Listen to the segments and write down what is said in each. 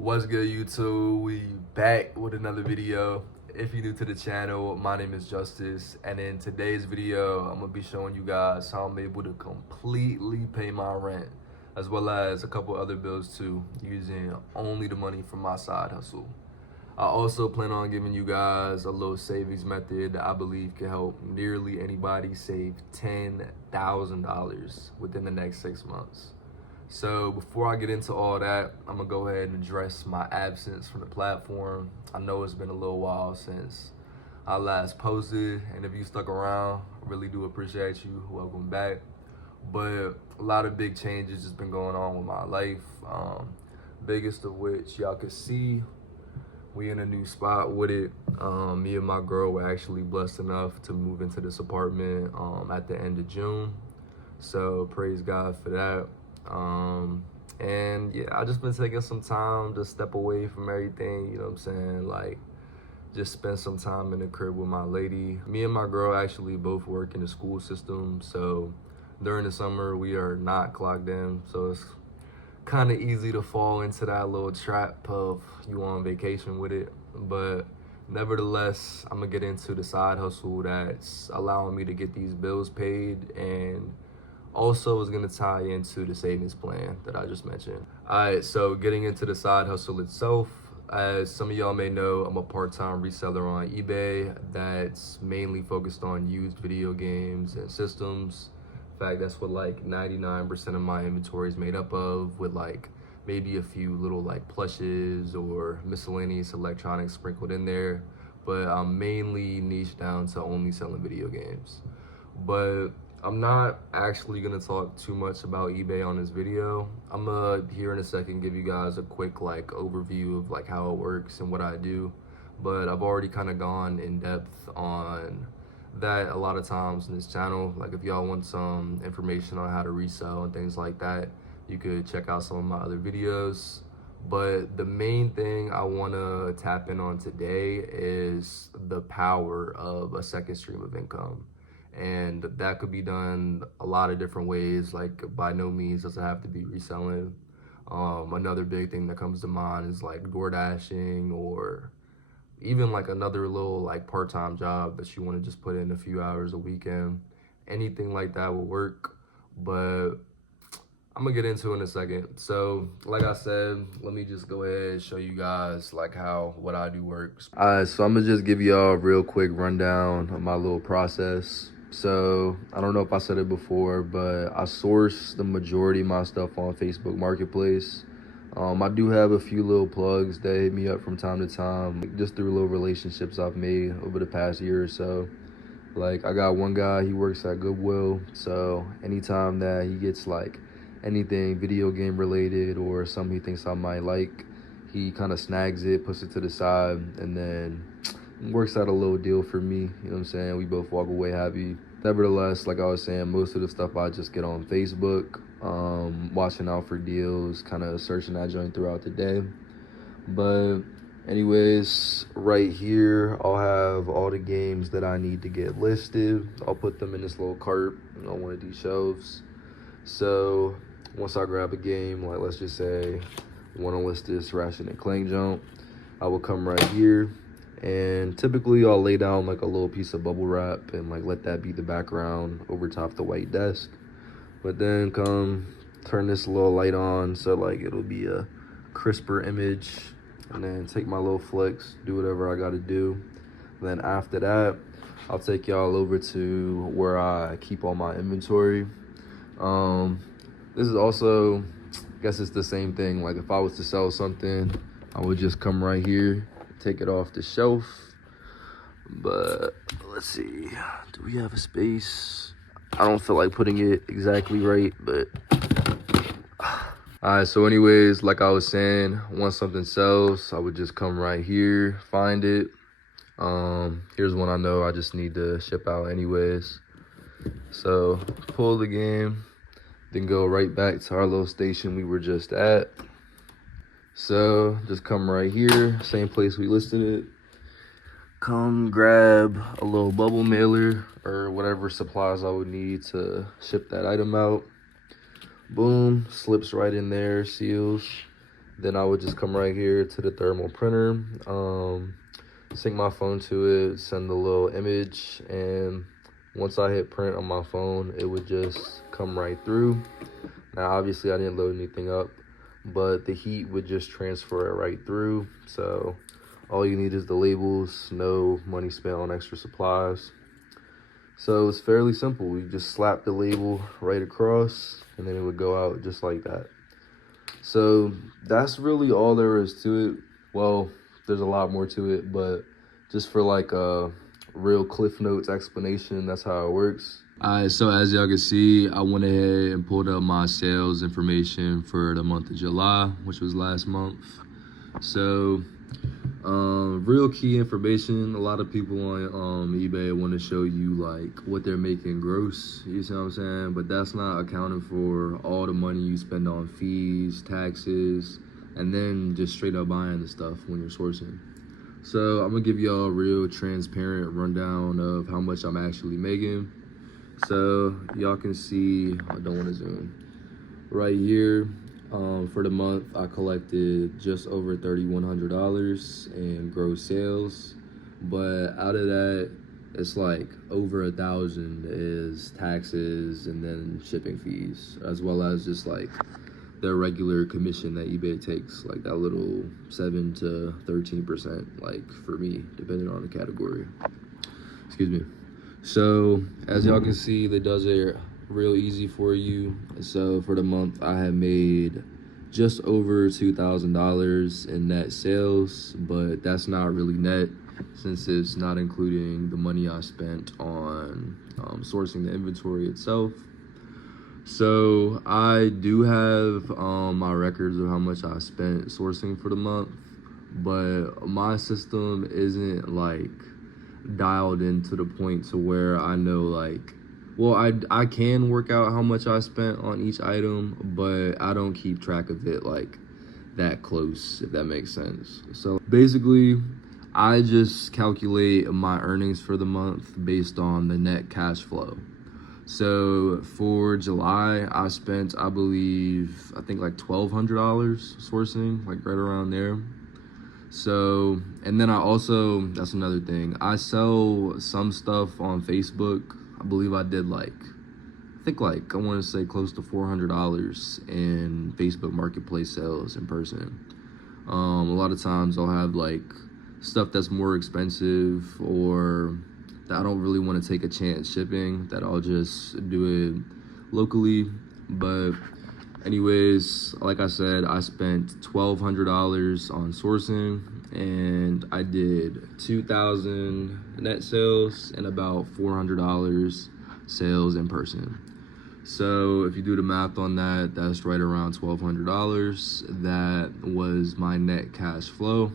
What's good, YouTube? We back with another video. If you're new to the channel, my name is Justice, and in today's video I'm gonna be showing you guys how I'm able to completely pay my rent as well as a couple other bills too, using only the money from my side hustle. I also plan on giving you guys a little savings method that I believe can help nearly anybody save $10,000 within the next 6 months. So before I get into all that, I'm gonna go ahead and address my absence from the platform. I know it's been a little while since I last posted, and if you stuck around, I really do appreciate you. Welcome back. But a lot of big changes has been going on with my life. Biggest of which y'all can see, we in a new spot with it. Me and my girl were actually blessed enough to move into this apartment at the end of June. So praise God for that. And yeah, I just been taking some time to step away from everything, you know what I'm saying? Like, just spend some time in the crib with my lady. Me and my girl actually both work in the school system, so during the summer we are not clocked in, so it's kind of easy to fall into that little trap of you on vacation with it. But nevertheless, I'm gonna get into the side hustle that's allowing me to get these bills paid, and also is going to tie into the savings plan that I just mentioned. All right, so getting into the side hustle itself, as some of y'all may know, I'm a part-time reseller on eBay that's mainly focused on used video games and systems. In fact, that's what like 99% of my inventory is made up of, with like maybe a few little like plushes or miscellaneous electronics sprinkled in there. But I'm mainly niched down to only selling video games. But I'm not actually gonna talk too much about eBay on this video. I'm gonna here in a second give you guys a quick like overview of like how it works and what I do. But I've already kind of gone in depth on that a lot of times in this channel. Like if y'all want some information on how to resell and things like that, you could check out some of my other videos. But the main thing I want to tap in on today is the power of a second stream of income. And that could be done a lot of different ways. Like, by no means does it have to be reselling. Another big thing that comes to mind is like door dashing, or even like another little like part-time job that you want to just put in a few hours a weekend. Anything like that will work. But I'm gonna get into it in a second. So like I said, let me just go ahead and show you guys like how what I do works. All right, so I'm gonna just give y'all a real quick rundown of my little process. So I don't know if I said it before, but I source the majority of my stuff on Facebook Marketplace. I do have a few little plugs that hit me up from time to time, just through little relationships I've made over the past year or so. Like, I got one guy, he works at Goodwill, so anytime that he gets like anything video game related or something he thinks I might like, he kind of snags it, puts it to the side, and then works out a little deal for me. You know what I'm saying? We both walk away happy. Nevertheless, like I was saying, most of the stuff I just get on Facebook, watching out for deals, kind of searching that joint throughout the day. But anyways, right here I'll have all the games that I need to get listed. I'll put them in this little cart on one of these shelves. So once I grab a game, like let's just say I want to list this Ratchet and Clank jump, I will come right here, and typically I'll lay down like a little piece of bubble wrap and like let that be the background over top the white desk. But then come turn this little light on so like it'll be a crisper image, and then take my little flicks, do whatever I gotta do. Then after that, I'll take y'all over to where I keep all my inventory. This is also, I guess it's the same thing. Like if I was to sell something, I would just come right here, take it off the shelf. But let's see, do we have a space? I don't feel like putting it exactly right, but all right, so anyways, like I was saying, once something sells, I would just come right here, find it. Here's one I know I just need to ship out anyways. So pull the game, then go right back to our little station we were just at. So just come right here, same place we listed it. Come grab a little bubble mailer or whatever supplies I would need to ship that item out. Boom, slips right in there, seals. Then I would just come right here to the thermal printer, sync my phone to it, send a little image, and once I hit print on my phone, it would just come right through. Now, obviously, I didn't load anything up, but the heat would just transfer it right through. So all you need is the labels, no money spent on extra supplies. So it's fairly simple. You just slap the label right across, and then it would go out just like that. So that's really all there is to it. Well, there's a lot more to it, but just for like a real Cliff Notes explanation, that's how it works. Alright, so as y'all can see, I went ahead and pulled up my sales information for the month of July, which was last month. So, real key information. A lot of people on eBay want to show you like what they're making gross, you see what I'm saying? But that's not accounting for all the money you spend on fees, taxes, and then just straight up buying the stuff when you're sourcing. So I'm gonna give y'all a real transparent rundown of how much I'm actually making. So y'all can see, I don't want to zoom right here. For the month, I collected just over $3,100 in gross sales, but out of that, it's like over 1,000 is taxes and then shipping fees, as well as just like the regular commission that eBay takes, like that little 7 to 13%, like for me, depending on the category. Excuse me. So as y'all can see, that does it real easy for you. So for the month, I had made just over $2,000 in net sales, but that's not really net since it's not including the money I spent on sourcing the inventory itself. So I do have my records of how much I spent sourcing for the month, but my system isn't like dialed in to the point to where I know like, well, I can work out how much I spent on each item, but I don't keep track of it like that close, if that makes sense. So basically, I just calculate my earnings for the month based on the net cash flow. So for July, I spent, I think like $1,200 sourcing, like right around there. So, and then I also, that's another thing, I sell some stuff on Facebook. I believe I did I want to say close to $400 in Facebook Marketplace sales in person. A lot of times I'll have like stuff that's more expensive or that I don't really want to take a chance shipping, that I'll just do it locally. But anyways, like I said, I spent $1,200 on sourcing, and I did 2,000 net sales and about $400 sales in person. So if you do the math on that, that's right around $1,200. That was my net cash flow.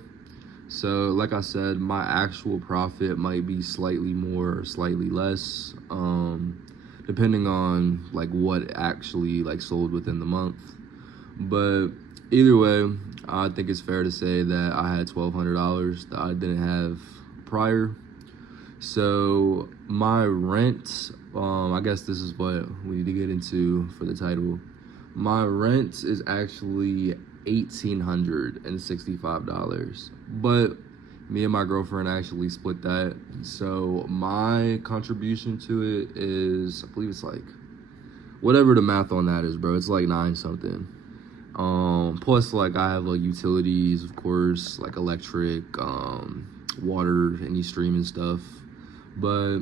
So like I said, my actual profit might be slightly more or slightly less, depending on like what actually like sold within the month. But either way, I think it's fair to say that I had $1,200 that I didn't have prior. So my rent, I guess this is what we need to get into for the title. My rent is actually $1,865, but me and my girlfriend actually split that. So my contribution to it is, I believe it's like, whatever the math on that is, bro, it's like 9 something. Plus like I have like utilities, of course, like electric, water, any streaming stuff. But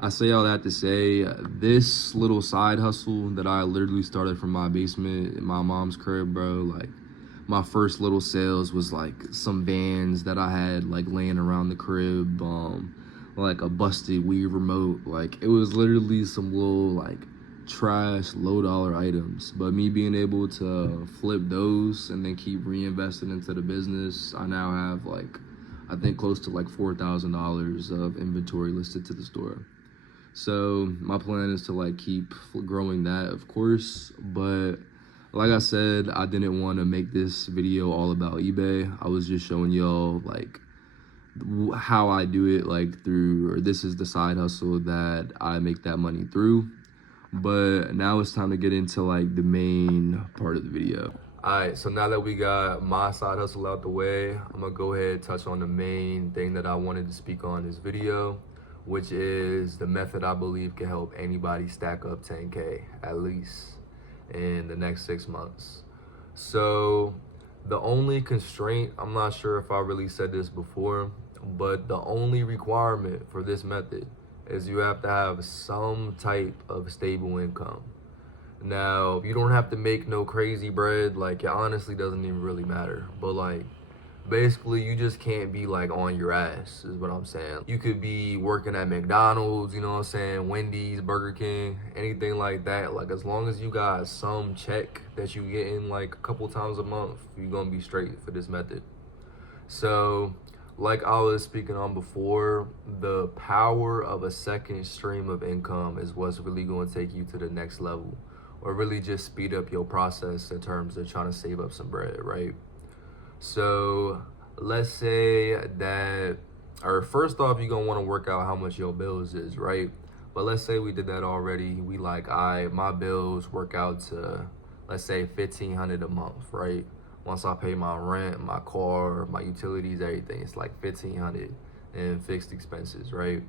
I say all that to say, this little side hustle that I literally started from my basement in my mom's crib, bro, like my first little sales was like some Vans that I had like laying around the crib, like a busted Wii remote. Like it was literally some little like trash low dollar items, but me being able to flip those and then keep reinvesting into the business, I now have like, I think close to like $4,000 of inventory listed to the store. So my plan is to like keep growing that, of course, but like I said, I didn't want to make this video all about eBay. I was just showing y'all like how I do it, like through, or this is the side hustle that I make that money through. But now it's time to get into like the main part of the video. All right, so now that we got my side hustle out the way, I'm gonna go ahead and touch on the main thing that I wanted to speak on this video, which is the method I believe can help anybody stack up 10K at least in the next 6 months. So the only constraint, I'm not sure if I really said this before, but the only requirement for this method is you have to have some type of stable income. Now, you don't have to make no crazy bread, like it honestly doesn't even really matter. But like basically you just can't be like on your ass is what I'm saying. You could be working at McDonald's, you know what I'm saying, Wendy's, Burger King, anything like that. Like as long as you got some check that you get in like a couple times a month, you're gonna be straight for this method. So like I was speaking on before, the power of a second stream of income is what's really going to take you to the next level, or really just speed up your process in terms of trying to save up some bread, right? So let's say that, or first off, you're gonna want to work out how much your bills is, right? But let's say we did that already. We like, my bills work out to, let's say 1,500 a month, right? Once I pay my rent, my car, my utilities, everything, it's like 1,500 in fixed expenses, right?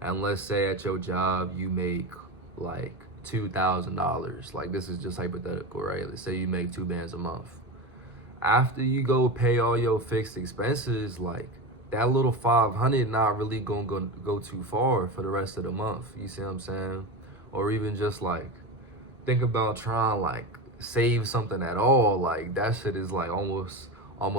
And let's say at your job you make like $2,000. Like this is just hypothetical, right? Let's say you make 2 bands a month. After you go pay all your fixed expenses, like that little 500 not really gonna go too far for the rest of the month. You see what I'm saying? Or even just like think about trying like save something at all. Like that shit is like almost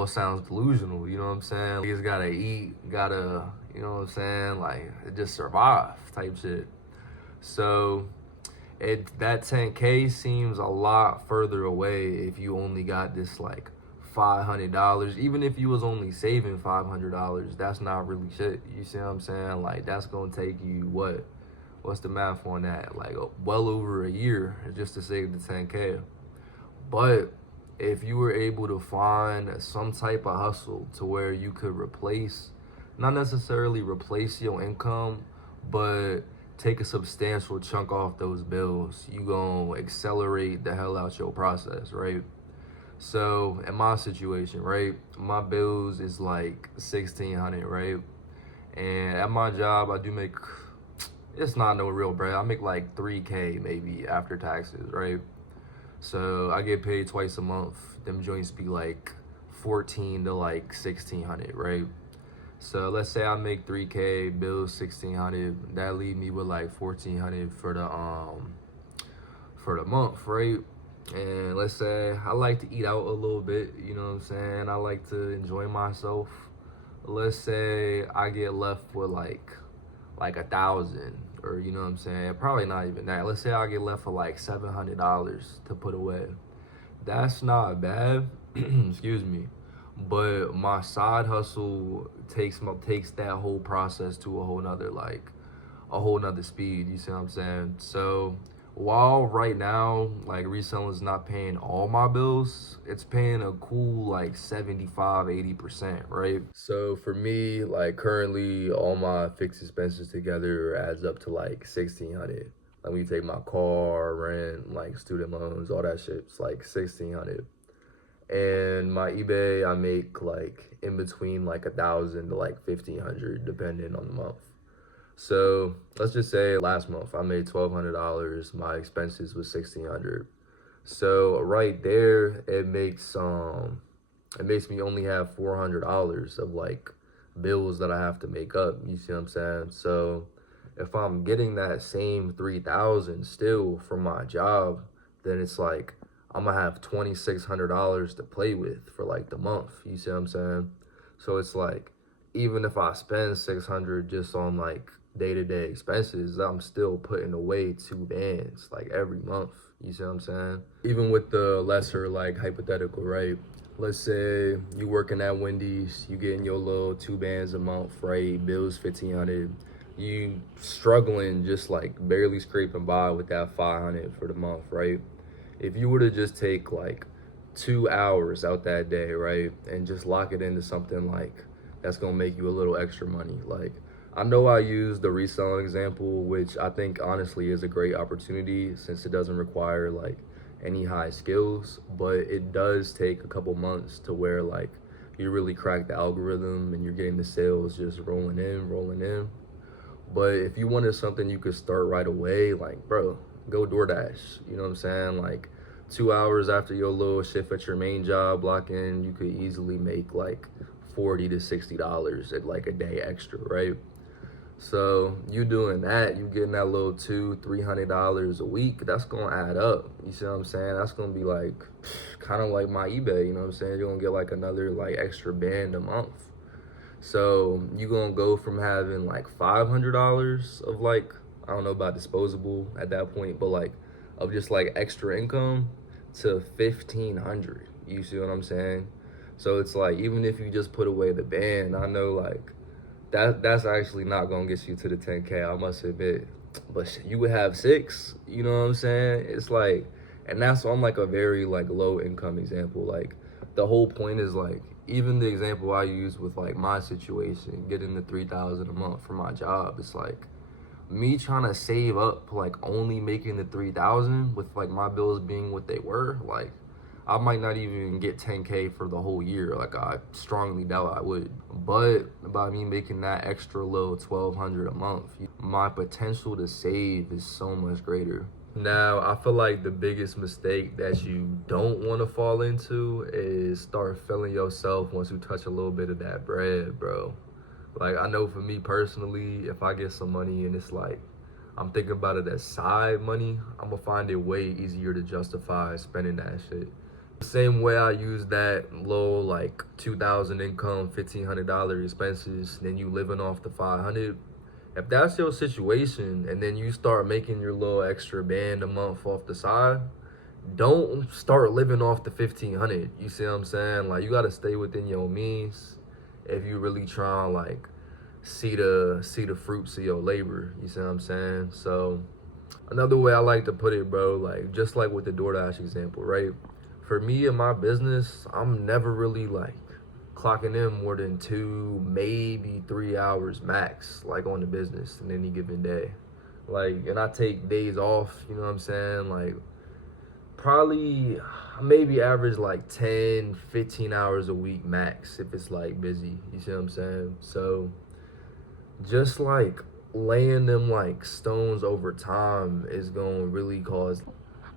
sounds delusional. You know what I'm saying? You just gotta eat, gotta, you know what I'm saying? Like just survive type shit. So that 10K seems a lot further away if you only got this like $500. Even if you was only saving $500, that's not really shit. You see what I'm saying? Like that's gonna take you what's the math on that? Like well over a year just to save the 10K. But if you were able to find some type of hustle to where you could not necessarily replace your income, but take a substantial chunk off those bills, you gonna accelerate the hell out your process, right? So in my situation, right, my bills is like 1,600, right? And at my job, I do make, it's not no real bread. I make like 3K maybe after taxes, right? So I get paid twice a month. Them joints be like 14 to like 1,600, right? So let's say I make 3K, bills 1,600. That leave me with like 1,400 for the month, right? And let's say I like to eat out a little bit, you know what I'm saying? I like to enjoy myself. Let's say I get left with like 1,000, or you know what I'm saying? Probably not even that. Let's say I get left with like $700 to put away. That's not bad, excuse me. But my side hustle takes that whole process to a whole nother speed. You see what I'm saying? So while right now like reselling is not paying all my bills, it's paying a cool like 75-80%, right? So for me, like currently all my fixed expenses together adds up to like 1,600. Like when you take my car, rent, like student loans, all that shit, it's like 1,600. And my eBay, I make like in between like 1,000 to like 1,500 depending on the month. So let's just say last month I made $1,200. My expenses was 1,600. So right there, it makes me only have $400 of like bills that I have to make up. You see what I'm saying? So if I'm getting that same 3,000 still from my job, then it's like I'm gonna have $2,600 to play with for like the month. You see what I'm saying? So it's like even if I spend 600 just on like day-to-day expenses, I'm still putting away 2 bands like every month. You see what I'm saying? Even with the lesser like hypothetical, right? Let's say you working at Wendy's, you getting your little 2 bands a month, right? Bills 1,500. You struggling just like barely scraping by with that 500 for the month, right? If you were to just take like 2 hours out that day, right, and just lock it into something like that's gonna make you a little extra money. Like I know I used the reselling example, which I think honestly is a great opportunity since it doesn't require like any high skills, but it does take a couple months to where like you really crack the algorithm and you're getting the sales just rolling in. But if you wanted something you could start right away, like, bro, go DoorDash. You know what I'm saying? Like 2 hours after your little shift at your main job, lock in, you could easily make like $40 to $60 at like a day extra, right? So you doing that, you getting that little $200-300 a week, that's gonna add up. You see what I'm saying? That's gonna be like kind of like my eBay, you know what I'm saying? You're gonna get like another like extra band a month. So you gonna go from having like $500 of like, I don't know about disposable at that point, but like of just like extra income to 1,500. You see what I'm saying? So it's like, even if you just put away the band, I know like that's actually not gonna get you to the 10K, I must admit. But shit, you would have 6, you know what I'm saying? It's like, and that's on like a very like low income example. Like the whole point is like, even the example I use with like my situation, getting the 3,000 a month for my job, it's like me trying to save up like only making the 3,000 with like my bills being what they were, like I might not even get 10K for the whole year. Like I strongly doubt I would. But by me making that extra little 1,200 a month, my potential to save is so much greater. Now, I feel like the biggest mistake that you don't want to fall into is start feeling yourself once you touch a little bit of that bread, bro. Like I know for me personally, if I get some money and it's like, I'm thinking about it as side money, I'm gonna find it way easier to justify spending that shit. Same way I use that low like 2,000 income, $1,500 expenses, then you living off the 500. If that's your situation and then you start making your little extra band a month off the side, don't start living off the 1,500. You see what I'm saying? Like you gotta stay within your means if you really try to like see the fruits of your labor. You see what I'm saying? So another way I like to put it, bro, like just like with the DoorDash example, right? For me and my business, I'm never really like clocking in more than 2, maybe 3 hours max, like on the business in any given day. Like, and I take days off, you know what I'm saying? Like, probably maybe average like 10, 15 hours a week max if it's like busy, you see what I'm saying? So, just like laying them like stones over time is gonna really cause.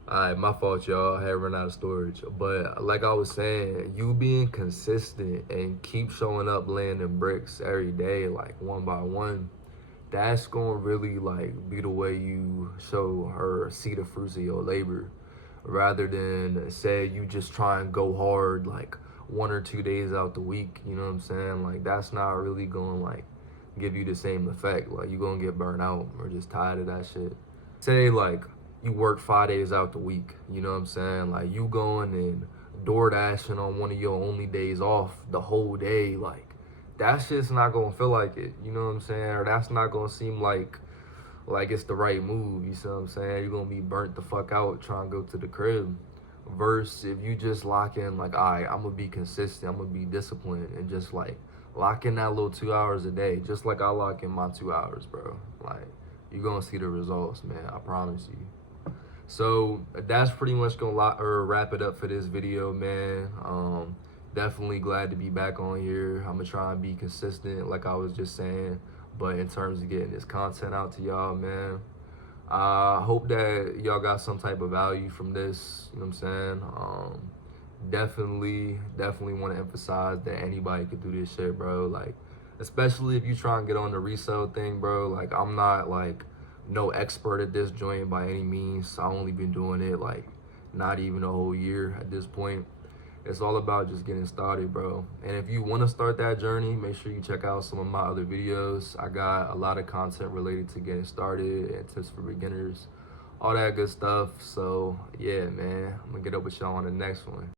Alright, my fault, y'all. I had run out of storage. But like I was saying, you being consistent and keep showing up laying them bricks every day, like one by one, that's gonna really like be the way you show or see the fruits of your labor. Rather than say you just try and go hard like 1 or 2 days out the week, you know what I'm saying? Like that's not really gonna like give you the same effect. Like you gonna get burnt out or just tired of that shit. Say like you work 5 days out the week, you know what I'm saying? Like you going and door dashing on one of your only days off the whole day, like that shit's not gonna feel like it, you know what I'm saying? Or that's not gonna seem like it's the right move, you see what I'm saying? You're gonna be burnt the fuck out trying to go to the crib. Versus if you just lock in like, all right, I'm gonna be consistent, I'm gonna be disciplined, and just like lock in that little 2 hours a day, just like I lock in my 2 hours, bro. Like you're gonna see the results, man, I promise you. So that's pretty much gonna wrap it up for this video, man. Definitely glad to be back on here. I'm gonna try and be consistent, like I was just saying. But in terms of getting this content out to y'all, man, I hope that y'all got some type of value from this. You know what I'm saying? Definitely want to emphasize that anybody could do this shit, bro. Like, especially if you try and get on the resale thing, bro. Like, I'm not like no expert at this joint by any means. I only been doing it like not even a whole year at this point. It's all about just getting started, bro. And if you want to start that journey, make sure you check out some of my other videos. I got a lot of content related to getting started and tips for beginners, all that good stuff. So yeah, man, I'm gonna get up with y'all on the next one.